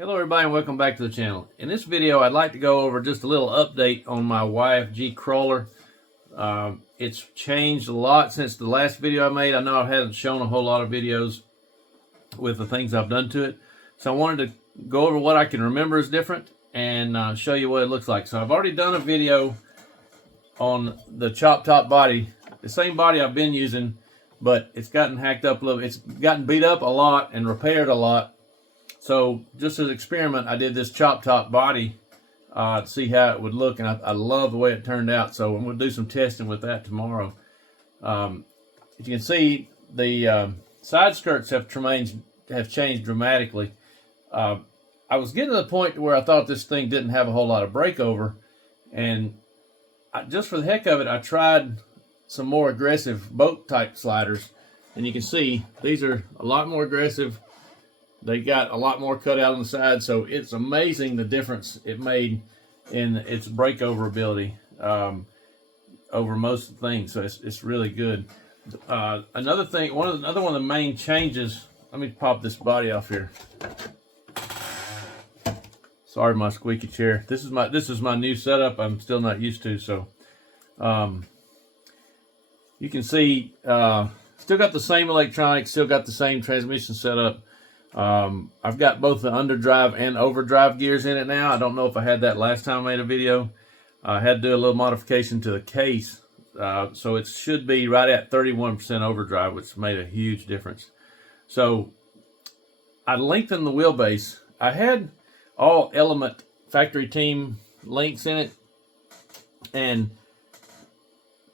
Hello everybody and welcome back to the channel. In this video I'd like to go over just a little update on my YFG crawler. It's changed a lot since the last video I made. I know I haven't shown a whole lot of videos with the things I've done to it. So I wanted to go over what I can remember is different and show you what it looks like. So I've already done a video on the chop top body. The same body I've been using, but it's gotten hacked up a little. It's gotten beat up a lot and repaired a lot. So just as an experiment, I did this chop top body to see how it would look, and I love the way it turned out. So I'm going to do some testing with that tomorrow. As you can see, the side skirts have changed dramatically. I was getting to the point where I thought this thing didn't have a whole lot of breakover, and just for the heck of it, I tried some more aggressive boat type sliders, and you can see these are a lot more aggressive. They got a lot more cut out on the side, so it's amazing the difference it made in its breakover ability over most things. So it's really good. Another thing, another one of the main changes. Let me pop this body off here. Sorry, my squeaky chair. This is my new setup. I'm still not used to. So you can see, still got the same electronics, still got the same transmission setup. I've got both the underdrive and overdrive gears in it now. I don't know if I had that last time I made a video. I had to do a little modification to the case, so it should be right at 31% overdrive, which made a huge difference. So I lengthened the wheelbase. I had all Element factory team links in it, and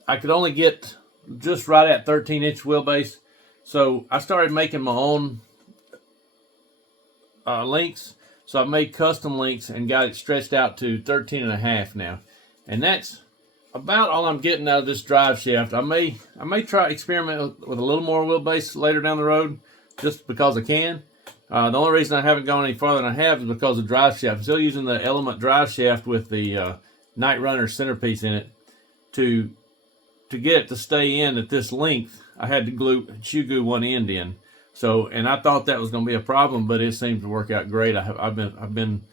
I could only get just right at 13-inch wheelbase. So I started making my own links. So I made custom links and got it stretched out to 13.5 now, and that's about all I'm getting out of this drive shaft. I may try experiment with a little more wheelbase later down the road, just because I can. The only reason I haven't gone any farther than I have is because of drive shaft. I'm still using the Element drive shaft with the Night Runner centerpiece in it. To get it to stay in at this length, I had to shoe glue one end in. So, and I thought that was going to be a problem, but it seems to work out great. I've been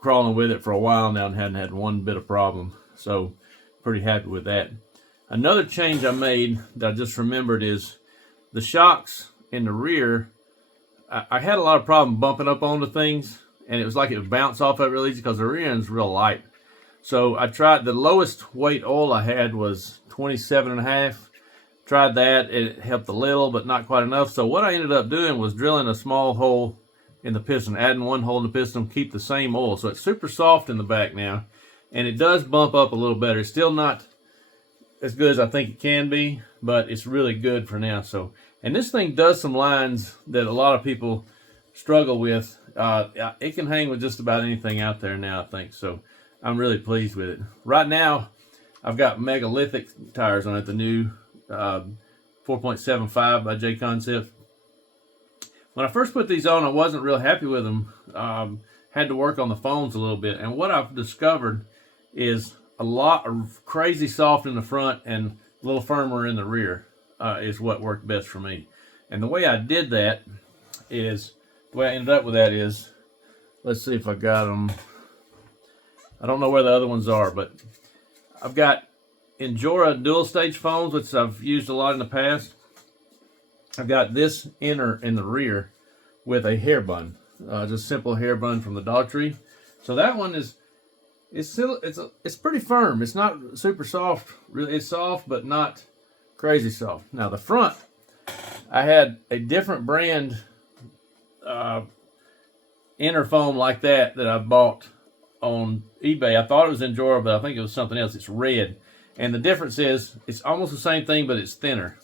crawling with it for a while now and hadn't had one bit of problem. So, pretty happy with that. Another change I made that I just remembered is the shocks in the rear. I had a lot of problem bumping up onto things, and it was like it would bounce off of it real easy because the rear end's real light. So I tried, the lowest weight oil I had was 27.5. Tried that, it helped a little, but not quite enough. So what I ended up doing was drilling a small hole in the piston, adding one hole in the piston, keep the same oil. So it's super soft in the back now, and it does bump up a little better. It's still not as good as I think it can be, but it's really good for now. So, and this thing does some lines that a lot of people struggle with. It can hang with just about anything out there now, I think. So I'm really pleased with it. Right now, I've got megalithic tires on it, the new 4.75 by J Concept. When I first put these on, I wasn't real happy with them. Had to work on the phones a little bit, and what I've discovered is a lot of crazy soft in the front and a little firmer in the rear is what worked best for me. And the way I did that is, the way I ended up with that is, let's see if I got them. I don't know where the other ones are, but I've got Injora dual stage phones, which I've used a lot in the past. I've got this inner in the rear with a hair bun, just simple hair bun from the Dollar Tree. So that one it's pretty firm. It's not super soft. Really, it's soft, but not crazy soft. Now the front, I had a different brand inner foam like that I bought on eBay. I thought it was Injora, but I think it was something else. It's red. And the difference is, it's almost the same thing, but it's thinner.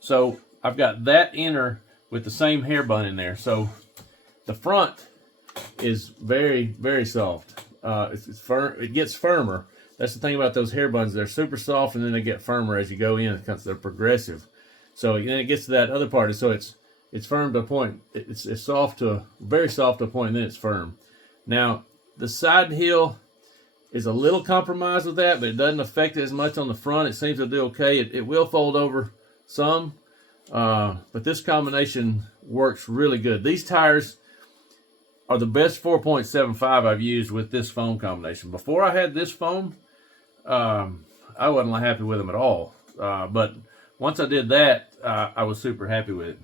So I've got that inner with the same hair bun in there. So the front is very, very soft. It's firm. It gets firmer. That's the thing about those hair buns. They're super soft, and then they get firmer as you go in because they're progressive. So then it gets to that other part. So it's firm to a point. It's soft to very soft to a point, and then it's firm. Now the side heel is a little compromised with that, but it doesn't affect it as much on the front. It seems to do okay. It will fold over some, but this combination works really good. These tires are the best 4.75 I've used with this foam combination. Before I had this foam, I wasn't happy with them at all. But once I did that, I was super happy with it.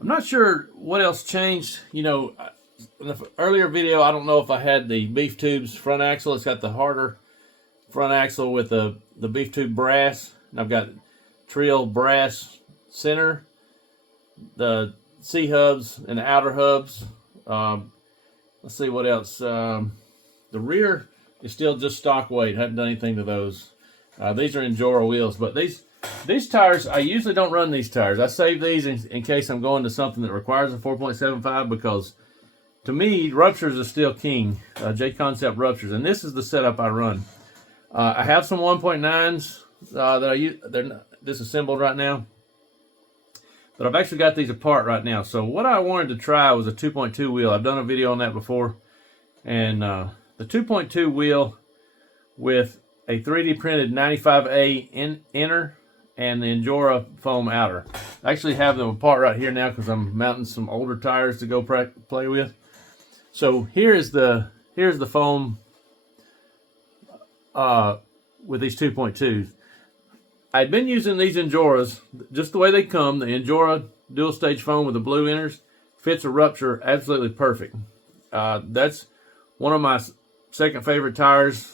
I'm not sure what else changed. You know, in the earlier video, I don't know if I had the beef tubes front axle. It's got the harder front axle with the beef tube brass. And I've got Trill brass center, the C-hubs and the outer hubs. Let's see what else. The rear is still just stock weight. Haven't done anything to those. These are Endura wheels, but these tires, I usually don't run these tires. I save these in case I'm going to something that requires a 4.75, because to me, ruptures are still king. J-Concept ruptures, and this is the setup I run. I have some 1.9s that I use. They're disassembled right now, but I've actually got these apart right now. So what I wanted to try was a 2.2 wheel. I've done a video on that before, and the 2.2 wheel with a 3D printed 95A inner and the Endura foam outer. I actually have them apart right here now because I'm mounting some older tires to go play with. So here's the foam with these 2.2s. I'd been using these Enduras just the way they come. The Endura dual stage foam with the blue inners fits a rupture absolutely perfect. That's one of my second favorite tires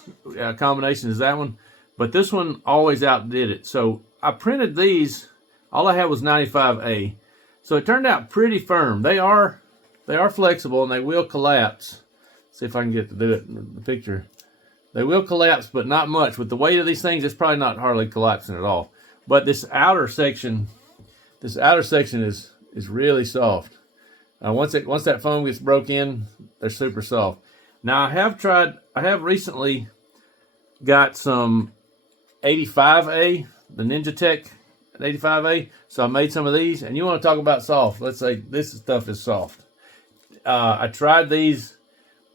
combination is that one, but this one always outdid it. So I printed these. All I had was 95A, so it turned out pretty firm. They are flexible and they will collapse. Let's see if I can get to do it in the picture. They will collapse, but not much. With the weight of these things, it's probably not hardly collapsing at all. But this outer section is really soft. Once that foam gets broke in, they're super soft. Now I have recently got some 85A, the Ninja Tech 85A. So I made some of these, and you want to talk about soft. Let's say this stuff is soft. I tried these,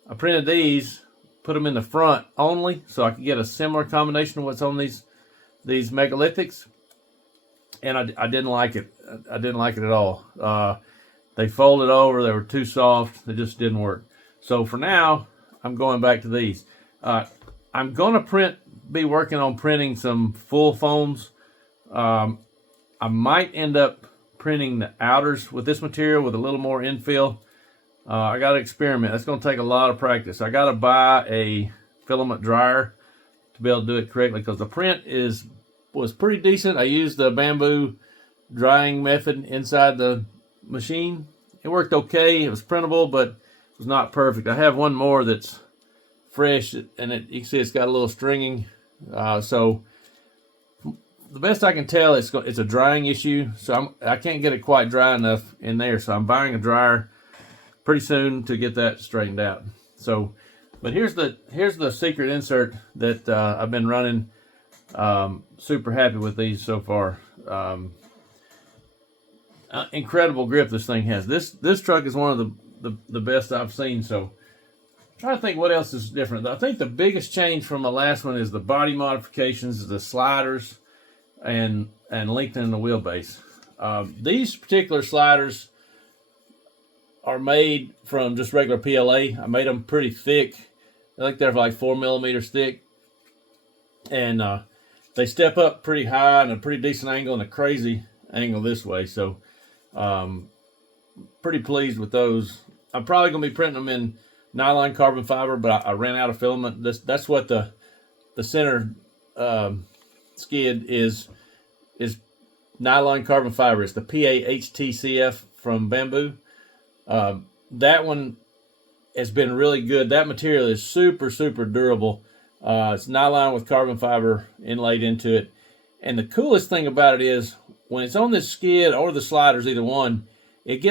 I printed these, put them in the front only so I could get a similar combination of what's on these megalithics, and I didn't like it. I didn't like it at all. They folded over, they were too soft, they just didn't work. So for now, I'm going back to these. I'm gonna be working on printing some full foams. I might end up printing the outers with this material with a little more infill. I got to experiment. That's going to take a lot of practice. I got to buy a filament dryer to be able to do it correctly, because the print was pretty decent. I used the bamboo drying method inside the machine. It worked okay. It was printable, but it was not perfect. I have one more that's fresh, and you can see it's got a little stringing. So the best I can tell, it's a drying issue. So I can't get it quite dry enough in there. So I'm buying a dryer pretty soon to get that straightened out. So, but here's the secret insert that I've been running. Super happy with these so far. Incredible grip this thing has. This truck is one of the best I've seen. So, I'm trying to think what else is different. I think the biggest change from the last one is the body modifications, the sliders, and lengthening the wheelbase. These particular sliders are made from just regular PLA. I made them pretty thick. I think they're like 4 millimeters thick, and they step up pretty high and a pretty decent angle and a crazy angle this way. So pretty pleased with those. I'm probably gonna be printing them in nylon carbon fiber, but I ran out of filament. That's what the center skid is nylon carbon fiber. It's the PAHTCF from Bamboo. That one has been really good. That material is super durable. It's nylon with carbon fiber inlaid into it. And the coolest thing about it is when it's on this skid or the sliders, either one, it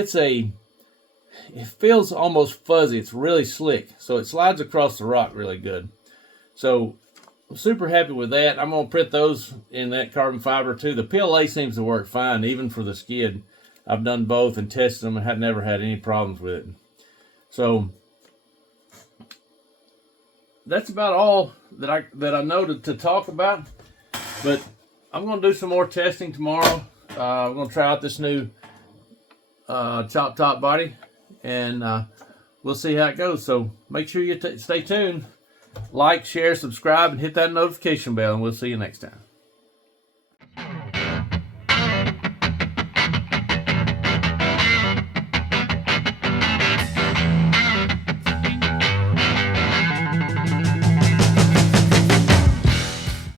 feels almost fuzzy. It's really slick. So it slides across the rock really good. So I'm super happy with that. I'm going to print those in that carbon fiber too. The PLA seems to work fine, even for the skid. I've done both and tested them and have never had any problems with it. So that's about all that I know to talk about. But I'm going to do some more testing tomorrow. I'm going to try out this new chop top body, and we'll see how it goes. So make sure you stay tuned. Like, share, subscribe, and hit that notification bell, and we'll see you next time.